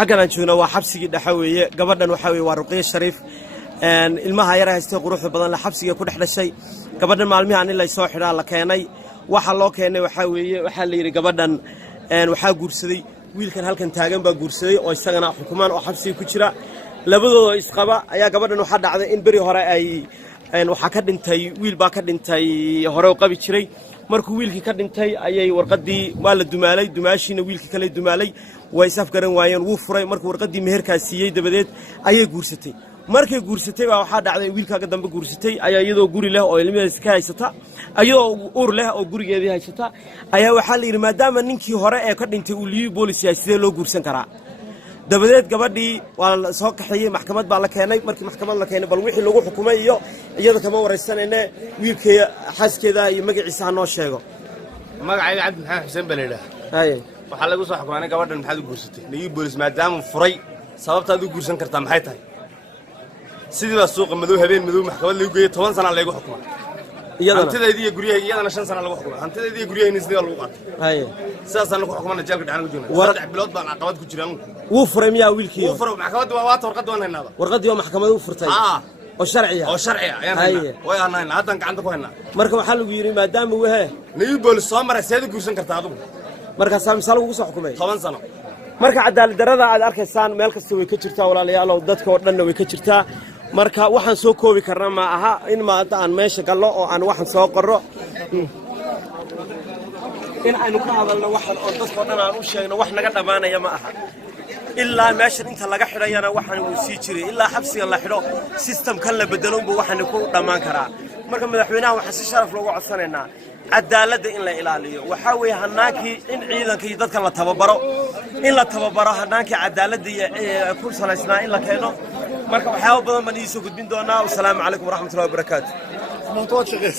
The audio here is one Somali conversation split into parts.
حقنا نشوفنا وحبسي دحوية قبلنا وحوي ورقية شريف المها يرى يستقروح بدن لحبسي كل إحدى شيء قبلنا معلمي عن الله يصاحر على كياني وحلا كياني وحوي وحلي قبلنا وحا جورسدي ويل كان هالكن تاجن بجورسدي أو يستغنى حكومان أو حبسي كشرة لبدو إسقابا يا قبلنا وحد على إن بري هراء أي وحكد انتي ويل باكد انتي هراء قبي شري markuu wiilkii ka dhintay ayay warqadii waa la dumaalay dumaashiina wiilkii kale dumaalay way saf garan waayeen wuu furay markuu warqadii meherkaas siiyay dabadeed ayay guursatay markay guursatay waxa dhacday wiilkaaga dambe guursatay ayaa iyadoo guri leh oo ilmihiisa ka haysata ayadoo uur leh oo gurigeedii haysata ayaa waxa la yiri maadaama ninkii hore ee ka dhintay uu liibi booliska sidee loo guursan karaa dabadeed gabadhii waa la soo kaxeeyay maxkamad baa la keenay markii maxkamad la keenay bal wixii lagu xukumay iyo iyada kama wareysanayna wiilkay xaskeeda iyo magaciisa noo sheego magacayga Cabdi Maxamed Xuseen Baleela haye waxa lagu soo xukumay gabadhan maxaad u guursatay niyi boolis maadaama furay sababta aad u guursan kartaa maxay tahay sidii suuqa madow habeen madow maxkamad lagu geeyay 10 sano lagu xukumay hantideedii guriyay iyadana 5 sano lagu xukumay hantideedii guriyay sidii lagu qaatay haye ساسا نكون حكومة جالك دعنا وجونا ورد بلاد بان عقبات كجيران وفر ميا ويلكي وفر محكمة ووات ورقد وانا هنا ورقد يوم محكمة وفرتي والشرعية يعني ويا هنا هذا عندك هنا مركب حلو يري ما دام وها نيبول الصامر سيد جوسن كرتادو مركب سام سالو وسو حكومة 10 سنة مركب عدالة درada aad arkaysaan meel kasta way ka jirtaa walaalayaal oo dadka oo dhan way ka jirtaa marka waxaan soo koobi karnaa ma aha in maanta aan meesha gallo oo aan waxaan soo qorro in aynu ka hadalno waxan oo dadka dhan aan u sheegno wax naga dhamaanaya ma aha ilaa meesha inta laga xidhayana waxan uu sii jiray ilaa xabsiga la xidho system kan la bedelo buu waxan ku dhamaan karaa marka madaxweynaha waxa si sharaf loogu codsanaynaa cadaaladda in la ilaaliyo waxa weeye hanaankii in ciidankii dadka la tababaro hanaankii cadaaladda iyo ku salaysnaa in la keeno marka waxyaabo badan baan idin soo gudbin doonaa wassalaamu calaykum waraxmatullahi wabarakaatuh موضوع شغل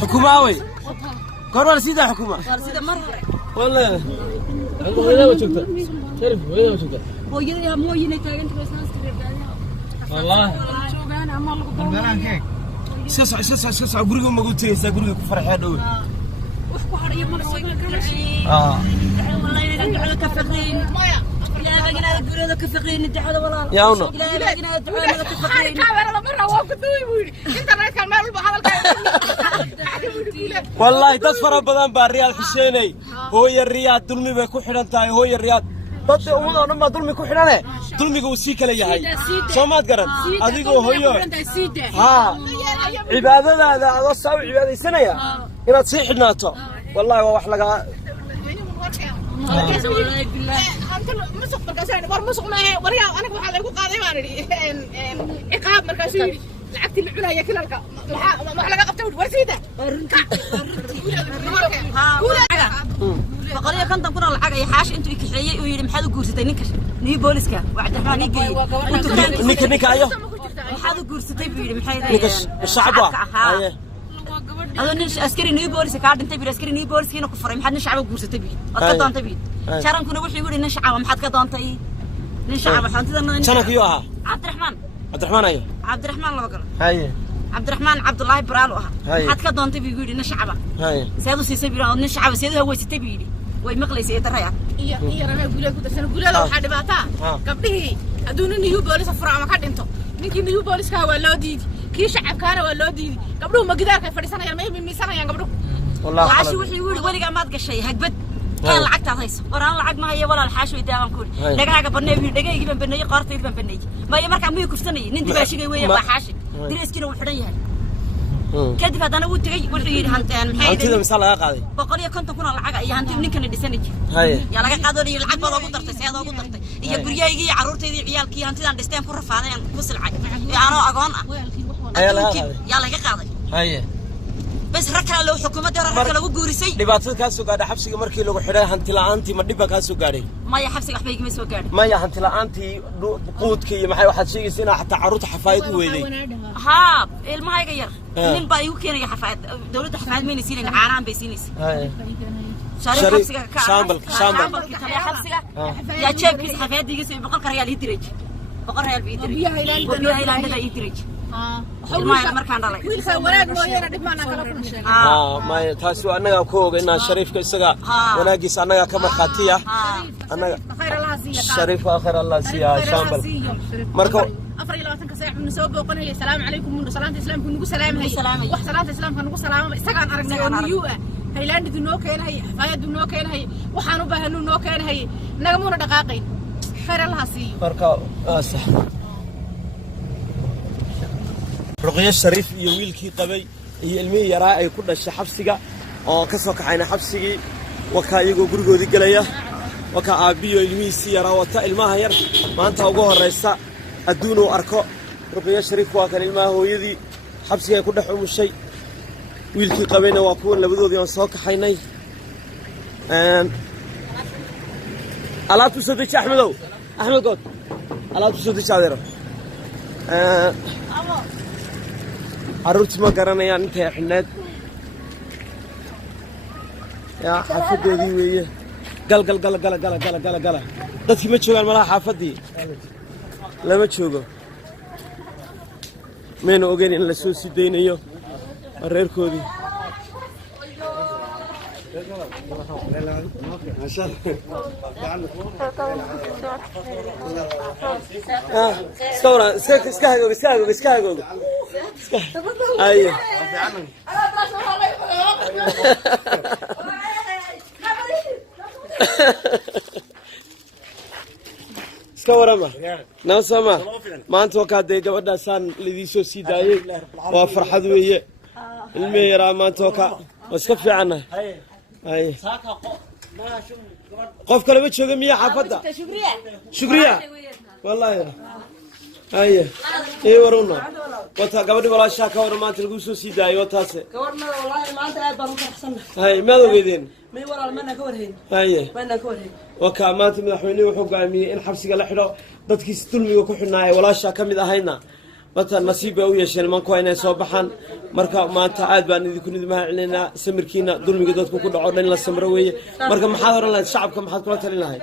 حكوماوي قرر سيده حكومه والله وين وجهك شرف وين وجهك هو يا مو ينتاجنت بس ناس والله ساسع غريغو ما قلتي سا غريغو كفرحه دو wax ku hariyo ma soo wallahi inaan ka faqeen ila bagana gurida ka faqeen dacada walaal yaawna ila bagana dacada ka faqeen kamerada marna waa ku duuy buu internetka meel walba hadalka wallahi dad fara badan baa riyaad xuseenay hooyo riyaad dulmi bay ku xidhan tahay hooyo riyaad dad ummadoo dhan baa dulmi ku xidhane dulmiga uu sii kala yahay soomaad garan adigoo hooyo haa cibaadadaada adoo saa u cibaadaysanaya inaad sii xidhnaato wallahi waa wax laga musuq maahe waryaa aniga waxaa laygu qaaday baan idhi ciqaab markaasuu yidhi lacagtii la cunaya kilalka wax laga qabta warsiida boqoliyo konton kun oo lacag ay xaash intuu kaxeeyay uu yiri maxaad u guursatay ninka nii booliska wacdaxaan igay ninka ayo maxaad u guursatay buu yiri maxay ninka shacabka aye adoo nin askari nii booliska ka dhintay bir askari nii booliskiina ku furay maxaad nin shacab u guursatay buu ad ka doontay buu sharankuna wuxuu yiri nin shacab maxaad ka doontay nin shacab xantidana shanakiyo aha Cabdiraxmaan ayo Cabdiraxmaan laba gal haye Cabdiraxmaan Cabdullaahi Baraalo aha maxaad ka doontay buu yiri nin shacab haye seedu siisay biro nin shacab seedu hawaysatay buu yiri way maqlaysay taraya iyo rana gulay ku darsan gulada waxa dhibaato gabdhihii aduuna niyu boolis furo ama ka dhinto ninkii niyu booliska waa loo diidi kii shacabkaana waa loo diidi gabdhuhu ma gidaarka fadhiisanayaan ma miisanayaan gabdhuhu wallahi waashi wixii wuri waliga maad gashay hagbad كان لعقتها هيس وران لعق ما هي ولا الحاش ويداوان كوري دغاغا بنيي دغايغي بان بنيي قارتيد بان بنيي ما هي marka miyuu kufsanay nin dibaashiga weeye ba xaashi direeskina uu xiran yahay kadib hadana uu tagay wuxuu yiri hantaan maxay hantida misal laga qaaday 150 kun oo lacag ay hanti ninkana dhisanay yaa laga qaadooday lacag baad ugu dartay seed ugu dartay iyo guriyayga iyo caruurteedii ciyaalkii hantidan dhisteen ku rafaadeen ku silcay yaano agoon ah yaa laga qaaday haye بس ركنا لو حكومة ركنا لو جوريسي دبعتك كاسو قاعد حبسي مركي لو حدا هنتي لانتي ما دبا كاسو قاعد ما يا حبسي حبيك مسو قاعد ما يا هنتي لانتي قودكي ما واحد شيء سنة حتى عروض حفايد ويلي ها الماي غير من بايو كان يا حفايد دولة حفايد مين يصير عارم بيسينيس شاري شامبل يا حبسي يا تشيك حفايد يجي بقول كريال يدرج بقر ريال بيدري بيها هيلاند يدري ما مركان دلay wiilka wanaag mooyana dhib maana kala kulma sheegay ma taasi waa anaga ku ogeynaa shariifka isaga wanaagiisa anaga ka marxaatiya anaga khayr Allah siiya shariif khayr Allah siiya shambal marka 24 saac min soo booqanay salaam alaykum min salaanta islaamku nugu salaamahay wax salaanta islaamka nugu salaamay isagaan aragnay oo Hayland noo keenay fayad noo keenay waxaan u baahanuu noo keenay naga muuna dhaqaaqay khayr Allah siiya marka sax رقية الشريف يويلكي قبي يلمي يرى أي كل شيء حبسيجا أو كسوك عين حبسيجي وكايجو جرجو دي جلية وكأبيو يلمي سيارة وتا الماء ير ما أنت وجوه الرئيسة الدونو أركو رقية الشريف وكان الماء هو يدي حبسيجا كل حوم الشيء ويلكي قبينا وأكون لبدو ذي صوك حيني ألا تصدق أحمدو أحمد قط ألا تصدق هذا عروت ما قرنا أنت يا حناد يا حفظي ذي ويا قال ده في متشوق الملا حفظي لا متشوقه من أوجين إلا سوسي دينيو الرير كودي استورا اسكاغو ايوه استورا ما نسمع ما انت وكاد gabadha san lidiisoo sii daayay waa farxad weeye ilmeeyara ma anto ka iska fiicanahay ay qof kale ma jooga miya xaafada shukriya wallahi ay waruna wata gabadhi walaasha ka war maanta lagu soo sii daayo taas gabadhna wallahi maanta aad baan u faraxsanahay ay ma ogeedeen may walaal mana ka warhayn ay mana ka warhayn waka maanta madaxweynuhu wuxuu go'aamiyay in xabsiga la xidho dadkiis dulmiga ku xidhnaay walaasha kamid ahayna mata nasiib ay u yeesheen manku inay soo baxaan marka maanta aad baan idinku nidmaha celinaa samirkiina dulmiga dadku ku dhaco dhan la samro weeye marka maxaad oran lahayd shacabka maxaad kula talin lahayd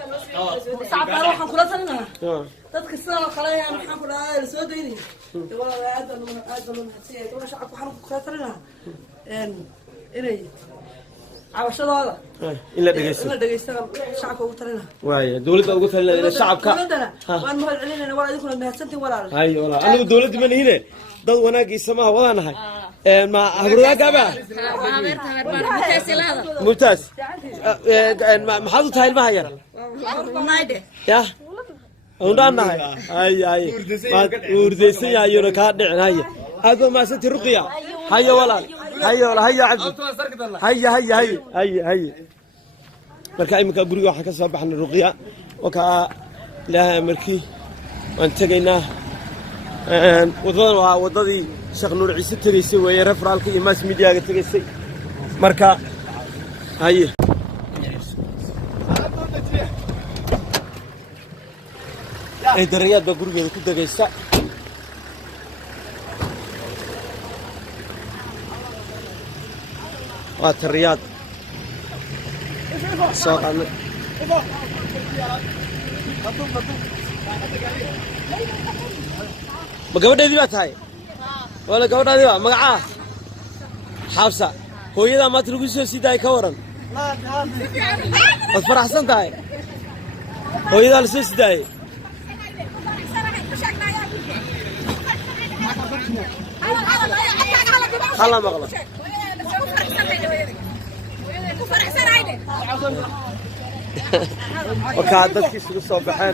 shacabka waxaan kula talin lahaa dadka sidoo kale ayaan waxaan ku dhahay la soo deynay walaal aad baan mahadsanyahay dadka shacabka waxaan kula talin lahaa inay عوشة إلا دقيسة شعبك وطرنا واي دولة أقول فعلا شعبك وأنا ما علينا ولا يدخل المهتسنتي ولا أي ولا أنا دولة من هنا ضل وناقي السماء ولا نهاي ما أقولها قبل ممتاز ما حضرت هاي المهير يا ونانا هاي ورديسي يا يوركاد هاي هذا ما ستي رقية هيا ولا هيا عبد هيا marka imika guriga waxa ka soo baxnay ruqiya oo ka ilaahay markii aan tagaynaa wadadii Sheekh Nuur Ciise tagaysay way referaalka iyo mass media ga tagaysay marka haye ay dariyada gurigeeda ku dagaysta الرياض سوق ما قبل هذي بات هاي ولا قبل هذي مقعة حافظة هو إذا ما تلقوا سيداي كورن أصبر أحسن تاي هو إذا لسه سيداي الله مغلط وكادت كيس الصباحين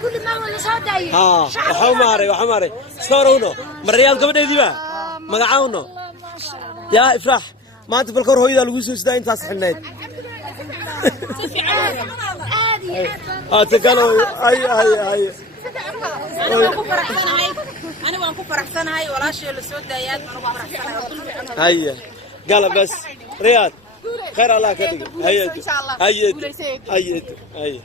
كل ما ولا صداي وحماري صارونه مريال قبل دي با مغعاونه يا افرح ما انت بالكور هويدا لو سو سدا انت صحنيد تقالوا اي انا وان كفرحسناي ولااشي لا سو دايات انا كفرحسناي هيا قال بس رياض خير الله كدق هيا هيا